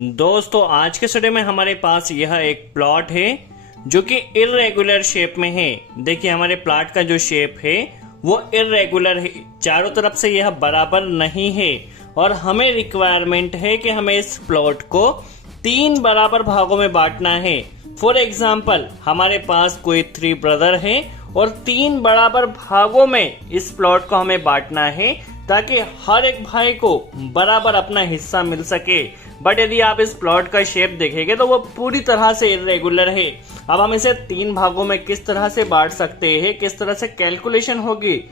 दोस्तों आज के स्टडी में हमारे पास यह एक प्लॉट है जो कि इर्रेगुलर शेप में है। देखिए हमारे प्लॉट का जो शेप है वो इर्रेगुलर है, चारों तरफ से यह बराबर नहीं है और हमें रिक्वायरमेंट है कि हमें इस प्लॉट को 3 बराबर भागों में बांटना है। फॉर एग्जाम्पल हमारे पास कोई 3 ब्रदर है और 3 बराबर भागों में इस प्लॉट को हमें बांटना है ताकि हर एक भाई को बराबर अपना हिस्सा मिल सके। बट यदि आप इस प्लॉट का शेप देखेंगे तो वो पूरी तरह से इर्रेगुलर है। अब हम इसे 3 भागों में किस तरह से बांट सकते हैं, किस तरह से कैलकुलेशन होगी,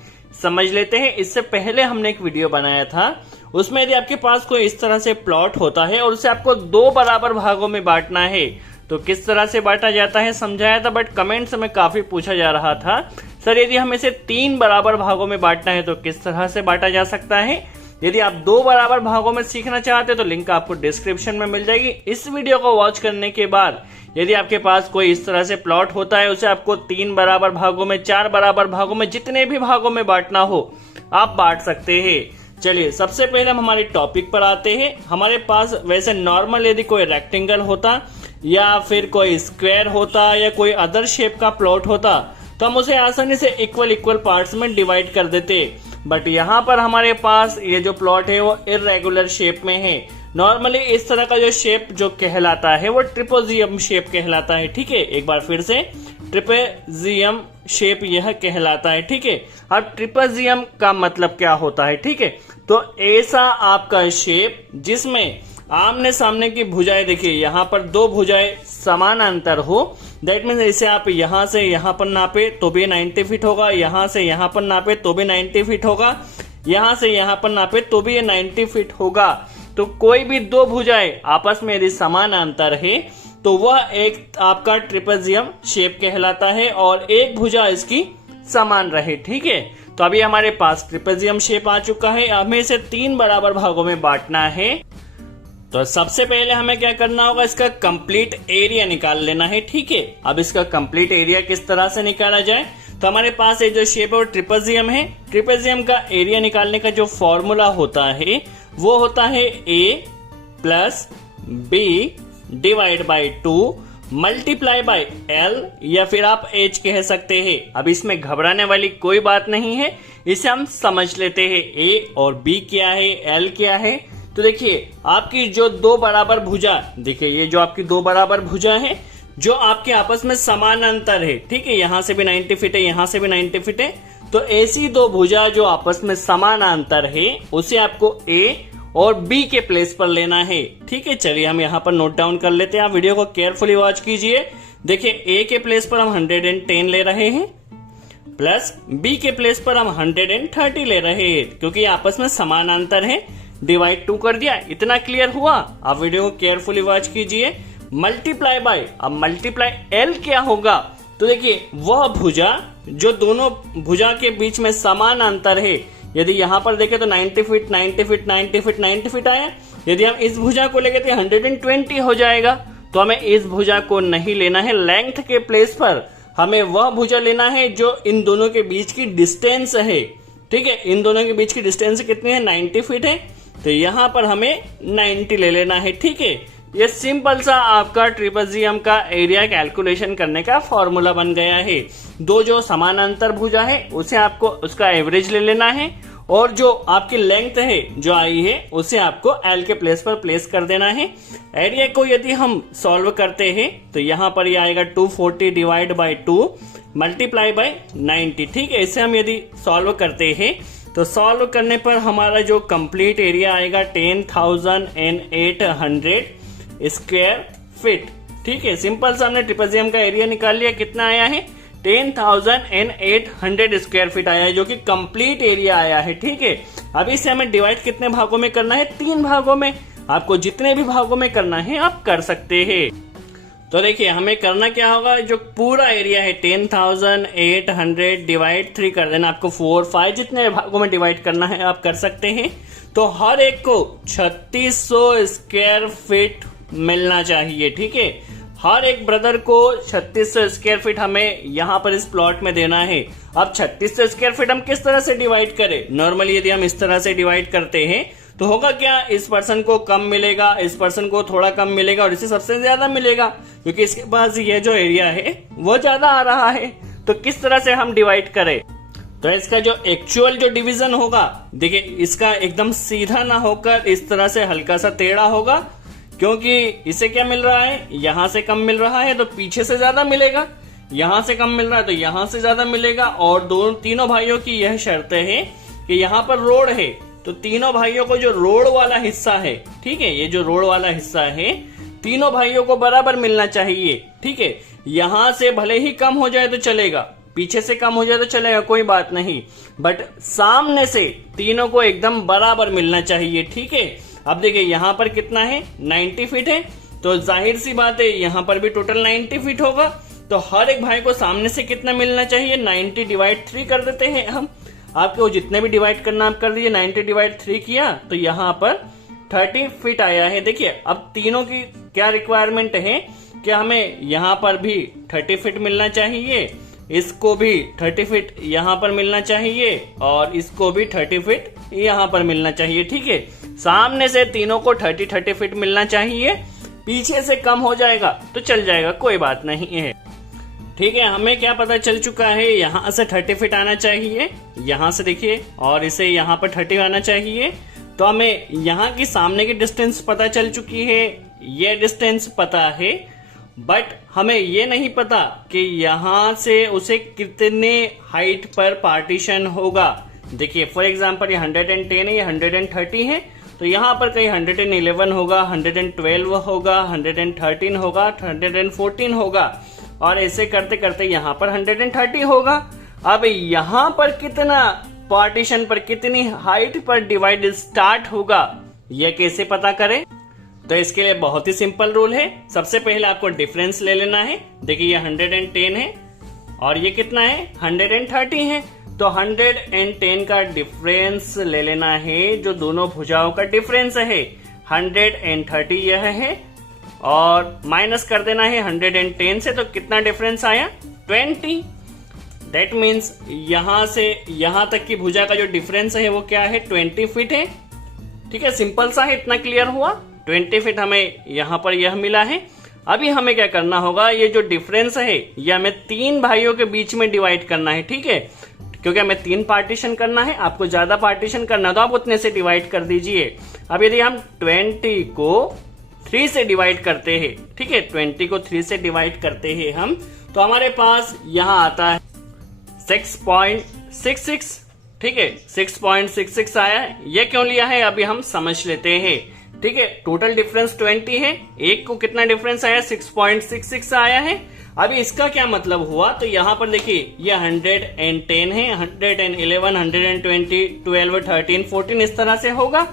समझ लेते हैं। इससे पहले हमने एक वीडियो बनाया था, उसमें यदि आपके पास कोई इस तरह से प्लॉट होता है और उसे आपको 2 बराबर भागों में बांटना है तो किस तरह से बांटा जाता है समझाया था। बट कमेंट्स में काफी पूछा जा रहा था, सर यदि हम इसे 3 बराबर भागों में बांटना है तो किस तरह से बांटा जा सकता है। यदि आप 2 बराबर भागों में सीखना चाहते हैं तो लिंक आपको डिस्क्रिप्शन में मिल जाएगी। इस वीडियो को वॉच करने के बाद यदि आपके पास कोई इस तरह से प्लॉट होता है, उसे आपको 3 बराबर भागों में, 4 बराबर भागों में, जितने भी भागों में बांटना हो आप बांट सकते हैं। चलिए सबसे पहले हम हमारे टॉपिक पर आते हैं। हमारे पास वैसे नॉर्मल यदि कोई रेक्टेंगल होता या फिर कोई स्क्वायर होता या कोई अदर शेप का प्लॉट होता तो हम उसे आसानी से इक्वल पार्ट्स में डिवाइड कर देते। बट यहाँ पर हमारे पास ये जो प्लॉट है वो इर्रेगुलर शेप में है। नॉर्मली इस तरह का जो शेप जो कहलाता है वो ट्रिपेजियम शेप कहलाता है। ठीक है, एक बार फिर से ट्रिपेजियम शेप यह कहलाता है। ठीक है, अब ट्रिपेजियम का मतलब क्या होता है। ठीक है, तो ऐसा आपका शेप जिसमें आमने सामने की भुजाएं, देखिए यहाँ पर 2 भुजाएं समानांतर हो, दैट मीन्स इसे आप यहाँ से यहाँ पर नापे तो भी 90 फीट होगा, यहाँ से यहाँ पर नापे तो भी 90 फीट होगा, यहाँ से यहाँ पर नापे तो भी ये 90 फीट होगा। तो कोई भी 2 भुजाएं आपस में यदि समानांतर है तो वह एक आपका ट्रिपेजियम शेप कहलाता है और एक भुजा इसकी समान रहे। ठीक है, तो अभी हमारे पास ट्रिपेजियम शेप आ चुका है। हमें इसे 3 बराबर भागों में बांटना है। तो सबसे पहले हमें क्या करना होगा, इसका कंप्लीट एरिया निकाल लेना है। ठीक है, अब इसका कंप्लीट एरिया किस तरह से निकाला जाए, तो हमारे पास ये जो शेप है वो ट्रिपेजियम है। ट्रिपेजियम का एरिया निकालने का जो फॉर्मूला होता है वो होता है a plus B divide by 2 multiply by l या फिर आप h कह सकते हैं। अब इसमें घबराने वाली कोई बात नहीं है, इसे हम समझ लेते हैं। a और b क्या है, l क्या है। तो देखिए आपकी जो 2 बराबर भुजा, देखिए ये जो आपकी 2 बराबर भुजा है जो आपके आपस में समानांतर है। ठीक है, यहाँ से भी 90 फीट है, यहाँ से भी 90 फीट है, तो ऐसी 2 भुजा जो आपस में समानांतर है उसे आपको A और B के प्लेस पर लेना है। ठीक है, चलिए हम यहाँ पर नोट डाउन कर लेते हैं। आप वीडियो को केयरफुली वॉच कीजिए। देखिए A के प्लेस पर हम 110 ले रहे हैं प्लस B के प्लेस पर हम 130 ले रहे हैं क्योंकि आपस में समानांतर है। डिवाइड 2 कर दिया, इतना क्लियर हुआ। आप वीडियो को केयरफुली वॉच कीजिए। मल्टीप्लाई बाय, अब मल्टीप्लाई L क्या होगा, तो देखिए वह भुजा जो दोनों भुजा के बीच में समानांतर है। यदि यहाँ पर देखें तो 90 फीट 90 फीट 90 फीट 90 फीट आया, यदि हम इस भुजा को लेंगे तो 120 हो जाएगा। तो हमें इस भुजा को नहीं लेना है, लेंथ के प्लेस पर हमें वह भुजा लेना है जो इन दोनों के बीच की डिस्टेंस है। ठीक है, इन दोनों के बीच की डिस्टेंस कितनी है, 90 फीट है, तो यहाँ पर हमें 90 ले लेना है। ठीक है, ये सिंपल सा आपका ट्रिपेजियम का एरिया कैलकुलेशन करने का फॉर्मूला बन गया है। 2 जो समानांतर भुजा है उसे आपको उसका एवरेज ले लेना है और जो आपकी लेंथ है जो आई है उसे आपको एल के प्लेस पर प्लेस कर देना है। एरिया को यदि हम सॉल्व करते हैं तो यहाँ पर ये आएगा 240 डिवाइड बाई 2 मल्टीप्लाई बाई 90। ठीक है, इसे हम यदि सॉल्व करते हैं तो सॉल्व करने पर हमारा जो कंप्लीट एरिया आएगा 10,800 स्क्वायर फीट। ठीक है, सिंपल सा हमने ट्रिपेजियम का एरिया निकाल लिया। कितना आया है, 10,800 स्क्वायर फीट आया है जो कि कंप्लीट एरिया आया है। ठीक है, अभी इसे हमें डिवाइड कितने भागों में करना है, 3 भागों में। आपको जितने भी भागों में करना है आप कर सकते हैं। तो देखिए हमें करना क्या होगा, जो पूरा एरिया है 10,800 डिवाइड 3 कर देना। आपको 4, 5 जितने भागों में डिवाइड करना है आप कर सकते हैं। तो हर एक को 3600 स्क्वायर फीट मिलना चाहिए। ठीक है, हर एक ब्रदर को 3600 स्क्वायर फीट हमें यहाँ पर इस प्लॉट में देना है। अब 3600 स्क्वायर फीट हम किस तरह से डिवाइड करें, नॉर्मली यदि हम इस तरह से डिवाइड करते हैं तो होगा क्या, इस पर्सन को कम मिलेगा, इस पर्सन को थोड़ा कम मिलेगा और इसे सबसे ज्यादा मिलेगा, क्योंकि इसके पास ये जो एरिया है वो ज्यादा आ रहा है। तो किस तरह से हम डिवाइड करें, तो इसका जो एक्चुअल जो डिवीजन होगा, देखिए इसका एकदम सीधा ना होकर इस तरह से हल्का सा टेढ़ा होगा, क्योंकि इसे क्या मिल रहा है, यहां से कम मिल रहा है तो पीछे से ज्यादा मिलेगा, यहां से कम मिल रहा है तो यहां से ज्यादा मिलेगा। और तीनों भाइयों की यह शर्त है कि यहाँ पर रोड है, तो तीनों भाइयों को जो रोड वाला हिस्सा है, ठीक है, ये जो रोड वाला हिस्सा है तीनों भाइयों को बराबर मिलना चाहिए, ठीक है। यहां से भले ही कम हो जाए तो चलेगा, पीछे से कम हो जाए तो चलेगा, कोई बात नहीं, बट सामने से तीनों को एकदम बराबर मिलना चाहिए, ठीक है। अब देखिए यहाँ पर कितना है, 90 फीट है, तो जाहिर सी बात है यहाँ पर भी टोटल 90 फीट होगा। तो हर एक भाई को सामने से कितना मिलना चाहिए, 90 डिवाइड 3 कर देते हैं हम। आपको जितने भी डिवाइड करना आप कर लीजिए, 90 डिवाइड 3 किया तो यहाँ पर 30 फीट आया है। देखिए अब तीनों की क्या रिक्वायरमेंट है कि हमें यहाँ पर भी 30 फीट मिलना चाहिए, इसको भी 30 फीट यहाँ पर मिलना चाहिए और इसको भी 30 फीट यहाँ पर मिलना चाहिए, ठीक है। सामने से तीनों को 30 फीट मिलना चाहिए, पीछे से कम हो जाएगा तो चल जाएगा, कोई बात नहीं है, ठीक है। हमें क्या पता चल चुका है, यहाँ से 30 फीट आना चाहिए, यहाँ से देखिए, और इसे यहाँ पर 30 आना चाहिए। तो हमें यहाँ की सामने की डिस्टेंस पता चल चुकी है, ये डिस्टेंस पता है, बट हमें ये नहीं पता कि यहाँ से उसे कितने हाइट पर पार्टीशन होगा। देखिए फॉर एग्जांपल ये 110 है, ये 130 है, तो यहाँ पर कहीं 111 होगा, 112 होगा, 113 होगा, 114 होगा, और ऐसे करते करते यहाँ पर 130 होगा। अब यहाँ पर कितना पार्टीशन पर, कितनी हाइट पर डिवाइड स्टार्ट होगा, यह कैसे पता करें? तो इसके लिए बहुत ही सिंपल रूल है। सबसे पहले आपको डिफरेंस ले लेना है। देखिए ये 110 है और ये कितना है, 130 है, तो 110 का डिफरेंस ले लेना है, जो दोनों भुजाओं का डिफरेंस है 130 यह है, और माइनस कर देना है 110 से, तो कितना डिफरेंस आया, 20। दैट मीन्स यहां से यहां तक की भुजा का जो डिफरेंस है वो क्या है, 20 फीट है, ठीक है। सिंपल सा है, इतना क्लियर हुआ, 20 फीट हमें यहां पर यह मिला है। अभी हमें क्या करना होगा, ये जो डिफरेंस है ये हमें 3 भाइयों के बीच में डिवाइड करना है, ठीक है, क्योंकि हमें 3 पार्टीशन करना है, आपको ज्यादा पार्टीशन करना है तो आप उतने से डिवाइड कर दीजिए। अब यदि हम 20 को 3 से डिवाइड करते हैं, ठीक है, 20 को 3 से डिवाइड करते हैं हम, तो हमारे पास यहां आता है 6.66, ठीक है, 6.66 आया है। ये क्यों लिया है अभी हम समझ लेते हैं, ठीक है। टोटल डिफरेंस 20 है, एक को कितना डिफरेंस आया, 6.66 आया है। अभी इसका क्या मतलब हुआ, तो यहाँ पर देखिए ये 110 है, 111, 120, 12, 13, 14 इस तरह से होगा।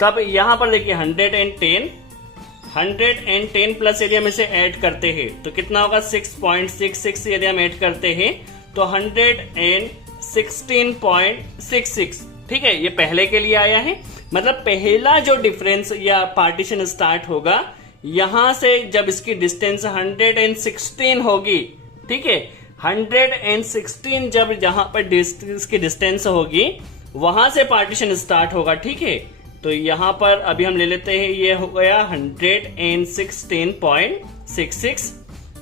तब यहाँ पर देखिए 110 प्लस यदि हम इसे ऐड करते हैं तो कितना होगा, 6.66 यदि हम ऐड करते हैं तो 116.66, ठीक है। ये पहले के लिए आया है, मतलब पहला जो डिफरेंस या पार्टीशन स्टार्ट होगा यहां से, जब इसकी डिस्टेंस 116 होगी, ठीक है, 116 जब जहां पर इसकी डिस्टेंस होगी वहां से पार्टीशन स्टार्ट होगा, ठीक है। तो यहां पर अभी हम ले लेते हैं, ये हो गया 116.66,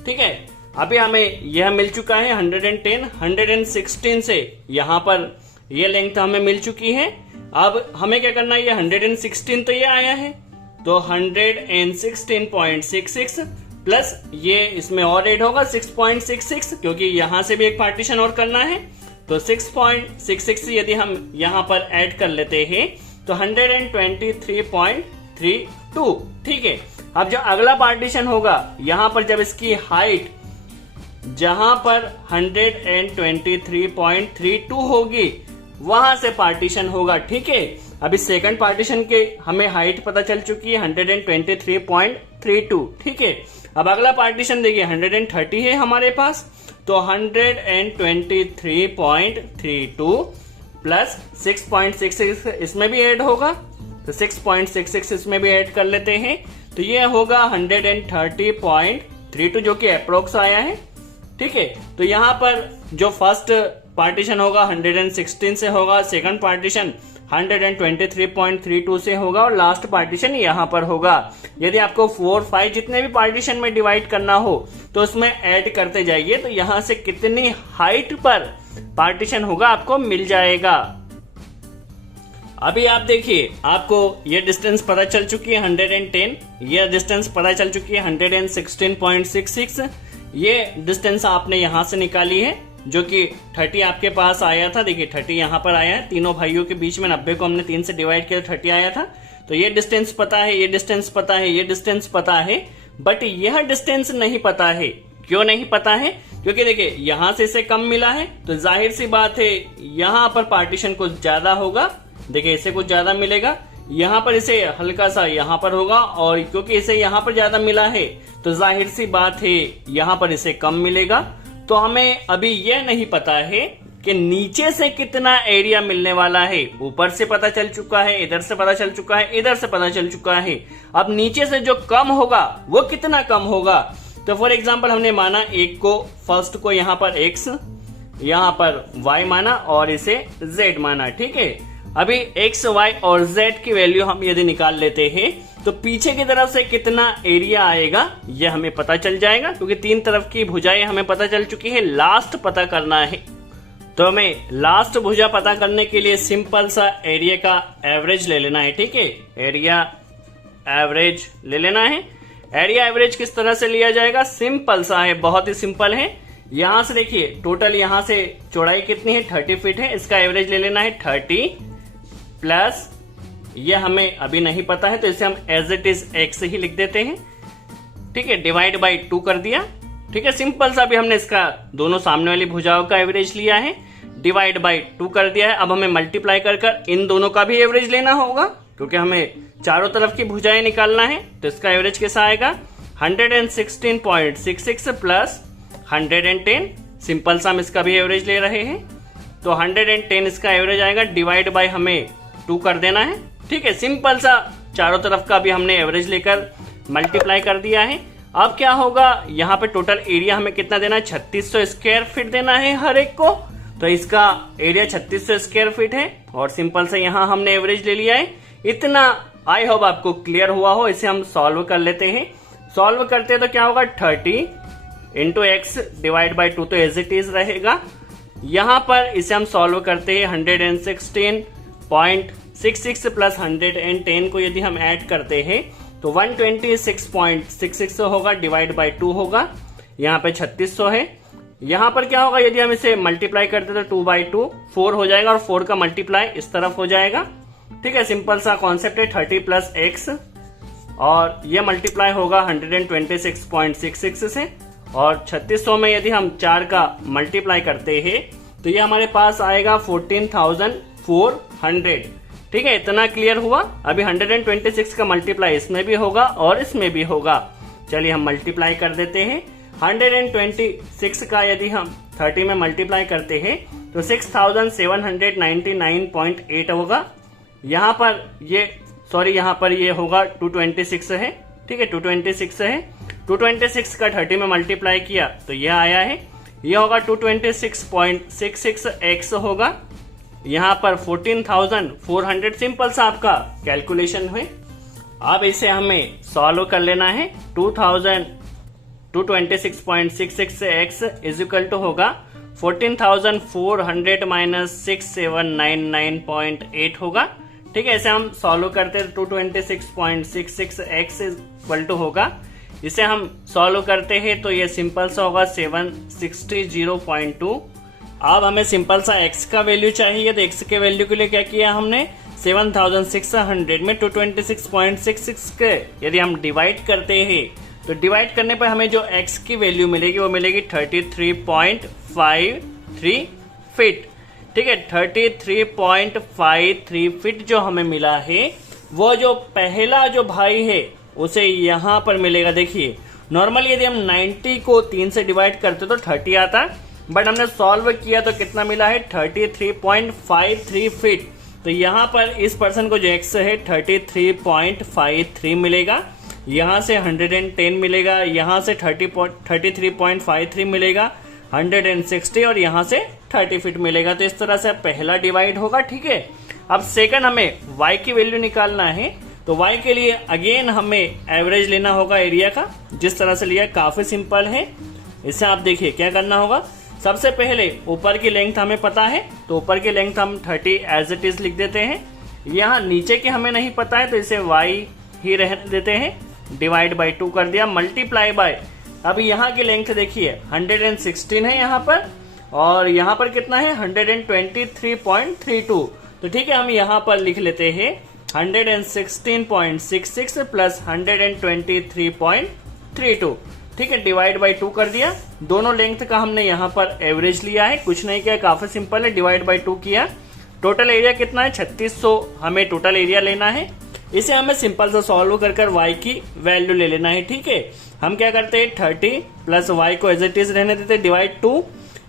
ठीक है। अभी हमें यह मिल चुका है 116 से यहां पर ये लेंथ हमें मिल चुकी है। अब हमें क्या करना है, ये 116 तो ये आया है, तो 116.66 प्लस ये इसमें और ऐड होगा 6.66, क्योंकि यहां से भी एक पार्टीशन और करना है, तो 6.66 यदि हम यहां पर ऐड कर लेते हैं तो 123.32, ठीक है। अब जो अगला पार्टीशन होगा यहां पर, जब इसकी हाइट जहां पर 123.32 होगी वहां से पार्टीशन होगा, ठीक है। अभी सेकंड पार्टीशन के हमें हाइट पता चल चुकी है 123.32, ठीक है। अब अगला पार्टीशन देखिए 130 है हमारे पास, तो 123.32 प्लस 6.66 इसमें भी ऐड होगा, तो 6.66 इसमें भी ऐड कर लेते हैं, तो ये होगा 130.32 जो कि अप्रोक्स आया है, ठीक है। तो यहाँ पर जो फर्स्ट पार्टीशन होगा 116 से होगा, सेकंड पार्टीशन 123.32 से होगा और लास्ट पार्टीशन यहाँ पर होगा। यदि आपको 4, 5 जितने भी पार्टीशन में डिवाइड करना हो तो उसमें ऐड करते जाइए, तो यहाँ से कितनी हाइट पर पार्टीशन होगा आपको मिल जाएगा। अभी आप देखिए, आपको ये डिस्टेंस पता चल चुकी है 110, ये डिस्टेंस पता चल चुकी है 116.66। ये डिस्टेंस आपने यहां से निकाली है जो कि 30 आपके पास आया था। देखिए 30 यहां पर आया है, तीनों भाइयों के बीच में 90 को हमने 3 से डिवाइड किया, 30 आया था। तो ये डिस्टेंस पता है, ये डिस्टेंस पता है, ये डिस्टेंस पता है, बट यह डिस्टेंस नहीं पता है। क्यों नहीं पता है? क्योंकि देखिए यहां से इसे कम मिला है, तो जाहिर सी बात है यहां पर पार्टीशन कुछ ज्यादा होगा। देखिए इसे कुछ ज्यादा मिलेगा, यहाँ पर इसे हल्का सा यहाँ पर होगा, और क्योंकि इसे यहाँ पर ज्यादा मिला है तो जाहिर सी बात है यहाँ पर इसे कम मिलेगा। तो हमें अभी यह नहीं पता है कि नीचे से कितना एरिया मिलने वाला है। ऊपर से पता चल चुका है, इधर से पता चल चुका है, इधर से पता चल चुका है। अब नीचे से जो कम होगा वो कितना कम होगा? तो फॉर एग्जाम्पल हमने माना एक को, फर्स्ट को यहाँ पर x, यहाँ पर y माना और इसे z माना, ठीक है। अभी x, y और z की वैल्यू हम यदि निकाल लेते हैं तो पीछे की तरफ से कितना एरिया आएगा यह हमें पता चल जाएगा, क्योंकि 3 तरफ की भुजाएं हमें पता चल चुकी है। लास्ट पता करना है, तो हमें लास्ट भुजा पता करने के लिए सिंपल सा एरिया का एवरेज ले लेना है, ठीक है। एरिया एवरेज ले लेना है। एरिया एवरेज किस तरह से लिया जाएगा? सिंपल सा है, बहुत ही सिंपल है। यहां से देखिए टोटल यहां से चौड़ाई कितनी है? 30 फीट है। इसका एवरेज ले लेना है 30 प्लस, ये हमें अभी नहीं पता है तो इसे हम एज इट इज x ही लिख देते हैं, ठीक है। डिवाइड बाई 2 कर दिया, ठीक है। सिंपल सा, अभी हमने इसका दोनों सामने वाली भुजाओं का एवरेज लिया है, डिवाइड बाई 2 कर दिया है। अब हमें मल्टीप्लाई कर इन दोनों का भी एवरेज लेना होगा, क्योंकि हमें चारों तरफ की भुजाएं निकालना है। तो इसका एवरेज कैसा आएगा? 116.66 प्लस 110। सिंपल सा हम इसका भी एवरेज ले रहे हैं, तो 110 इसका एवरेज आएगा। डिवाइड बाई हमें 2 कर देना है, ठीक है। सिंपल सा चारों तरफ का भी हमने एवरेज लेकर मल्टीप्लाई कर दिया है। अब क्या होगा? यहाँ पे टोटल एरिया हमें कितना देना है? 3600 स्क्वायर फीट देना है हर एक को। तो इसका एरिया 3600 स्क्वायर फीट है, और सिंपल से यहाँ हमने एवरेज ले लिया है। इतना आई होप आपको क्लियर हुआ हो। इसे हम सॉल्व कर लेते हैं। सॉल्व करते हैं तो क्या होगा? 30 इंटू एक्स डिवाइड बाई 2 तो एज इट इज रहेगा। यहाँ पर इसे हम सॉल्व करते हैं 116.66 प्लस 110 को यदि हम ऐड करते हैं तो 126.66 होगा, डिवाइड बाई 2 होगा। यहाँ पे 3600 है। यहाँ पर क्या होगा? यदि हम इसे मल्टीप्लाई करते तो 2 बाई 2 4 हो जाएगा, और 4 का मल्टीप्लाई इस तरफ हो जाएगा, ठीक है। सिंपल सा कॉन्सेप्ट है। 30 प्लस x, और ये मल्टीप्लाई होगा 126.66 से, और 3600 में यदि हम 4 का मल्टीप्लाई करते हैं तो ये हमारे पास आएगा 14,400, ठीक है। इतना क्लियर हुआ। अभी 126 का मल्टीप्लाई इसमें भी होगा और इसमें भी होगा। चलिए हम मल्टीप्लाई कर देते हैं। 126 का यदि हम 30 में मल्टीप्लाई करते हैं तो 6799.8 होगा। यहाँ पर ये होगा 226 है, ठीक है। 226 है। 226 का 30 में मल्टीप्लाई किया तो यह आया है, यह होगा 226.66x होगा। यहाँ पर 14,400। सिंपल सा आपका कैलकुलेशन है। अब इसे हमें सॉल्व कर लेना है। 226.66x इज इक्वल टू होगा 14,400 माइनस 6799.8 होगा, ठीक है। इसे हम सॉल्व करते हैं। 226.66x इक्वल टू होगा, इसे हम सॉल्व करते हैं तो ये सिंपल सा होगा 760.2। अब हमें सिंपल सा x का वैल्यू चाहिए, तो x के वैल्यू के लिए क्या किया हमने? 7600 में 226.66 के यदि हम डिवाइड करते हैं तो डिवाइड करने पर हमें जो x की वैल्यू मिलेगी वो मिलेगी 33.53 फीट, ठीक है। 33.53 फीट जो हमें मिला है, वो जो पहला जो भाई है उसे यहाँ पर मिलेगा। देखिए नॉर्मली यदि हम 90 को 3 से डिवाइड करते तो 30 आता, बट हमने सॉल्व किया तो कितना मिला है? 33.53 फीट। तो यहाँ पर इस पर्सन को जो x है 33.53 मिलेगा, यहाँ से 110 मिलेगा, यहाँ से 33.53 मिलेगा, 160 और यहाँ से 30 फीट मिलेगा। तो इस तरह से पहला डिवाइड होगा, ठीक है। अब सेकंड हमें y की वैल्यू निकालना है, तो y के लिए अगेन हमें एवरेज लेना होगा एरिया का, जिस तरह से लिया काफी सिंपल है। इससे आप देखिए क्या करना होगा। सबसे पहले ऊपर की लेंथ हमें पता है, तो ऊपर की लेंथ हम 30 एज इट इज लिख देते हैं। यहाँ नीचे की हमें नहीं पता है, तो इसे y ही रहने देते हैं, डिवाइड बाई 2 कर दिया, मल्टीप्लाई बाय, अब यहाँ की लेंथ देखिए 116 है यहाँ पर, और यहाँ पर कितना है 123.32। तो ठीक है, हम यहाँ पर लिख लेते हैं 116.66 प्लस 123.32। ठीक है, डिवाइड बाई 2 कर दिया। दोनों लेंथ का हमने यहाँ पर एवरेज लिया है, कुछ नहीं किया, काफी सिंपल है, डिवाइड बाई 2 किया। टोटल एरिया कितना है 3600 हमें टोटल एरिया लेना है। इसे हमें सिंपल सा सॉल्व कर y की वैल्यू ले लेना है। ठीक है, हम क्या करते हैं 30 प्लस y को एज इट इज रहने देते हैं, डिवाइड 2।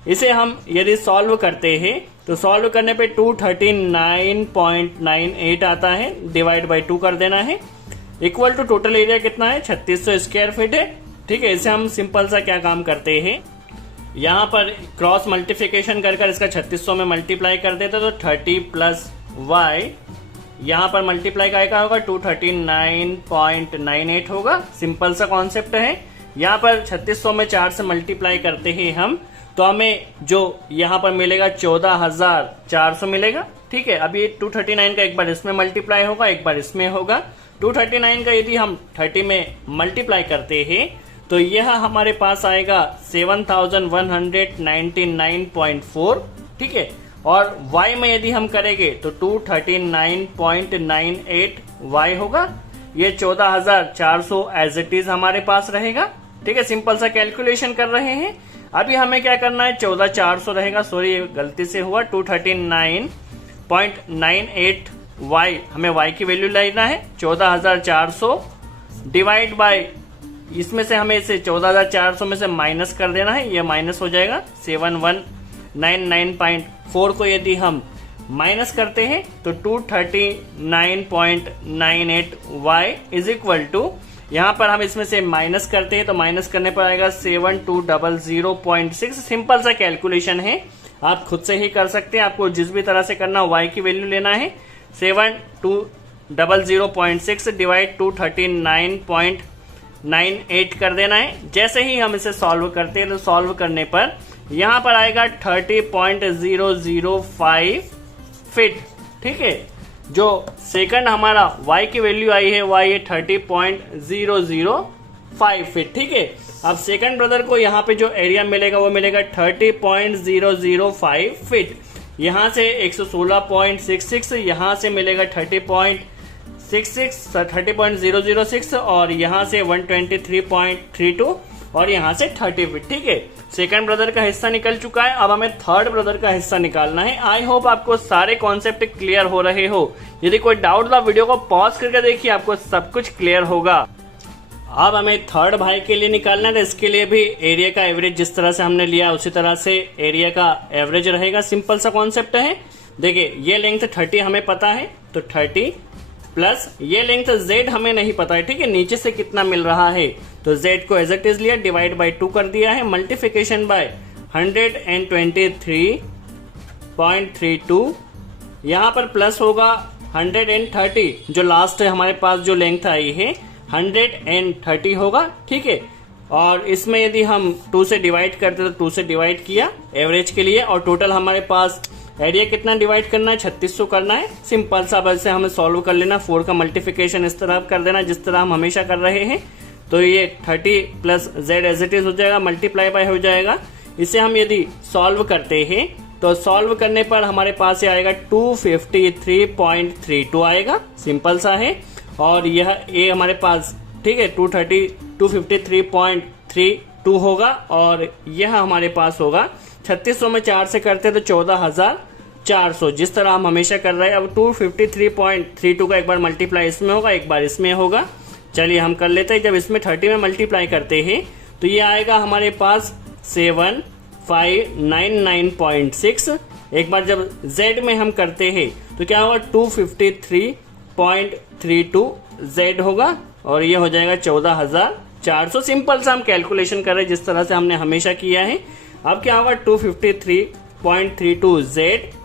इसे हम यदि सॉल्व करते हैं तो सॉल्व करने पे 239.98 आता है, डिवाइड बाई 2 कर देना है, इक्वल टू टोटल एरिया कितना है 3600 स्क्वायर फीट है। ठीक है, इसे हम सिंपल सा क्या काम करते हैं, यहाँ पर क्रॉस मल्टीप्लिकेशन कर इसका 3600 में मल्टीप्लाई कर देते, तो 30 प्लस y यहाँ पर मल्टीप्लाई का होगा 239.98 होगा। सिंपल सा कॉन्सेप्ट है। यहाँ पर 3600 में 4 से मल्टीप्लाई करते हैं हम, तो हमें जो यहाँ पर मिलेगा 14,400 मिलेगा। ठीक है, अब ये 239 का एक बार इसमें मल्टीप्लाई होगा, एक बार इसमें होगा। 239 का यदि हम 30 में मल्टीप्लाई करते हैं तो यह हमारे पास आएगा 7,199.4। ठीक है, और y में यदि हम करेंगे तो 239.98 y होगा। ये 14,400 एज इट इज हमारे पास रहेगा। ठीक है, सिंपल सा कैलकुलेशन कर रहे हैं। अभी हमें क्या करना है, 14,400 रहेगा, सॉरी ये गलती से हुआ, 239.98 y, हमें y की वैल्यू लेना है 14,400 डिवाइड बाय, इसमें से हमें इसे 14,400 में से माइनस कर देना है, ये माइनस हो जाएगा। 7199.4 को यदि हम माइनस करते हैं तो 239.98 y इज इक्वल टू, यहाँ पर हम इसमें से माइनस करते हैं तो माइनस करने पर आएगा 7200.6। सिंपल सा कैलकुलेशन है, आप खुद से ही कर सकते हैं, आपको जिस भी तरह से करना y की वैल्यू लेना है 7200.6 डिवाइड 239.98 कर देना है। जैसे ही हम इसे सॉल्व करते हैं तो सॉल्व करने पर यहाँ पर आएगा 30.005 फीट। ठीक है, जो सेकंड हमारा y की वैल्यू आई है वो आई है 30.005 फीट। ठीक है, अब सेकंड ब्रदर को यहाँ पे जो एरिया मिलेगा वो मिलेगा 30.005 फीट। यहाँ से 116.66, यहाँ से मिलेगा 30.006 और यहाँ से 123.32 और यहाँ से 30 फीट। ठीक है, सेकंड ब्रदर का हिस्सा निकल चुका है। अब हमें थर्ड ब्रदर का हिस्सा निकालना है। आई होप आपको सारे कॉन्सेप्ट क्लियर हो रहे हो। यदि कोई डाउट तो वीडियो को पॉज करके देखिए, आपको सब कुछ क्लियर होगा। अब हमें थर्ड भाई के लिए निकालना है, तो इसके लिए भी एरिया का एवरेज जिस तरह से हमने लिया उसी तरह से एरिया का एवरेज रहेगा। सिंपल सा कॉन्सेप्ट है। देखिए, ये लेंथ 30 हमें पता है, तो 30 प्लस ये लेंथ z हमें नहीं पता है। ठीक है, नीचे से कितना मिल रहा है, तो z को एज इट इज लिया, डिवाइड बाई 2 कर दिया है, मल्टीप्लिकेशन बाय 123.32। यहाँ पर प्लस होगा 130, जो लास्ट हमारे पास जो लेंथ आई है 130 होगा। ठीक है, और इसमें यदि हम 2 से डिवाइड करते तो 2 से डिवाइड किया एवरेज के लिए, और टोटल हमारे पास एरिया कितना डिवाइड करना है 3600 करना है। सिंपल सा बस से हमें सॉल्व कर लेना, 4 का मल्टीप्लिकेशन इस तरह कर देना जिस तरह हम हमेशा कर रहे हैं। तो ये 30 plus z as it is हो जाएगा, मल्टीप्लाई बाय हो जाएगा। इसे हम यदि सॉल्व करते हैं तो सॉल्व करने पर हमारे पास ये आएगा 253.32 आएगा। सिंपल सा है, और यह ए हमारे पास, ठीक है, 253.32 होगा, और यह हमारे पास होगा 3600 में 4 से करते तो 14,400, जिस तरह हम हमेशा कर रहे हैं। अब 253.32 का एक बार मल्टीप्लाई इसमें होगा, एक बार इसमें होगा। चलिए हम कर लेते हैं। जब इसमें 30 में मल्टीप्लाई करते हैं तो ये आएगा हमारे पास 7599.6। एक बार जब z में हम करते हैं तो क्या होगा 253.32 z होगा, और ये हो जाएगा 14,400। सिंपल सा हम कैलकुलेशन कर रहे हैं जिस तरह से हमने हमेशा किया है। अब क्या होगा 253.32 z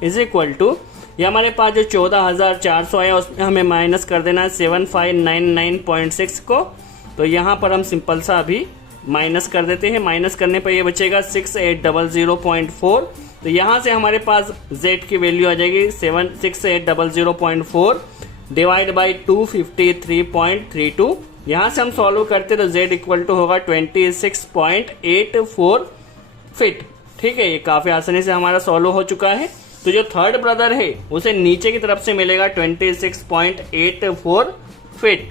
इज इक्वल टू ये हमारे पास जो 14,400 आया उसमें हमें माइनस कर देना है 7599.6 को। तो यहाँ पर हम सिंपल सा अभी माइनस कर देते हैं। माइनस करने पर ये बचेगा 6800.4। तो यहाँ से हमारे पास z की वैल्यू आ जाएगी 6800.4 डिवाइड बाई 253.32। यहाँ से हम सॉल्व करते तो z इक्वल टू होगा 26.84 फीट। ठीक है, ये काफी आसानी से हमारा सॉल्व हो चुका है। तो जो थर्ड ब्रदर है उसे नीचे की तरफ से मिलेगा 26.84 फीट।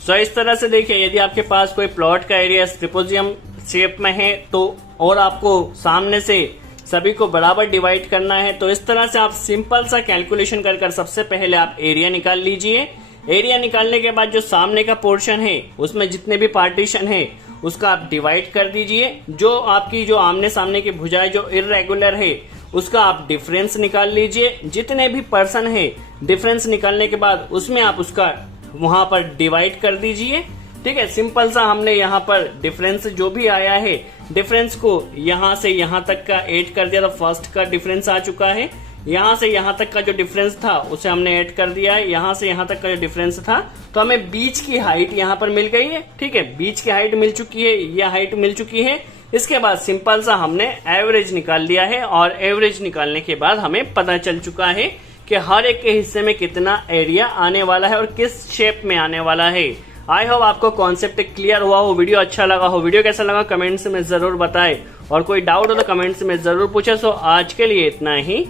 सो इस तरह से देखिए, यदि आपके पास कोई प्लॉट का एरिया ट्रिपोजियम शेप में है तो और आपको सामने से सभी को बराबर डिवाइड करना है, तो इस तरह से आप सिंपल सा कैलकुलेशन कर सबसे पहले आप एरिया निकाल लीजिए। एरिया निकालने के बाद जो सामने का पोर्शन है उसमें जितने भी पार्टीशन है उसका आप डिवाइड कर दीजिए। जो आपकी जो आमने सामने की भुजाएं जो इर्रेगुलर है उसका आप डिफरेंस निकाल लीजिए। जितने भी पर्सन है डिफरेंस निकालने के बाद उसमें आप उसका वहां पर डिवाइड कर दीजिए। ठीक है, सिंपल सा हमने यहाँ पर डिफरेंस जो भी आया है डिफरेंस को यहाँ से यहाँ तक का ऐड कर दिया। तो फर्स्ट का डिफरेंस आ चुका है, यहाँ से यहाँ तक का जो डिफरेंस था उसे हमने ऐड कर दिया है। यहाँ से यहाँ तक का जो डिफरेंस था तो हमें बीच की हाइट यहाँ पर मिल गई है। ठीक है, बीच की हाइट मिल चुकी है, यह हाइट मिल चुकी है। इसके बाद सिंपल सा हमने एवरेज निकाल लिया है और एवरेज निकालने के बाद हमें पता चल चुका है कि हर एक के हिस्से में कितना एरिया आने वाला है और किस शेप में आने वाला है। आई होप आपको कॉन्सेप्ट क्लियर हुआ हो, वीडियो अच्छा लगा हो। वीडियो कैसा लगा कमेंट्स में जरूर बताएं और कोई डाउट हो तो कमेंट्स में जरूर पूछे। सो आज के लिए इतना ही।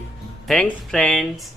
Thanks friends.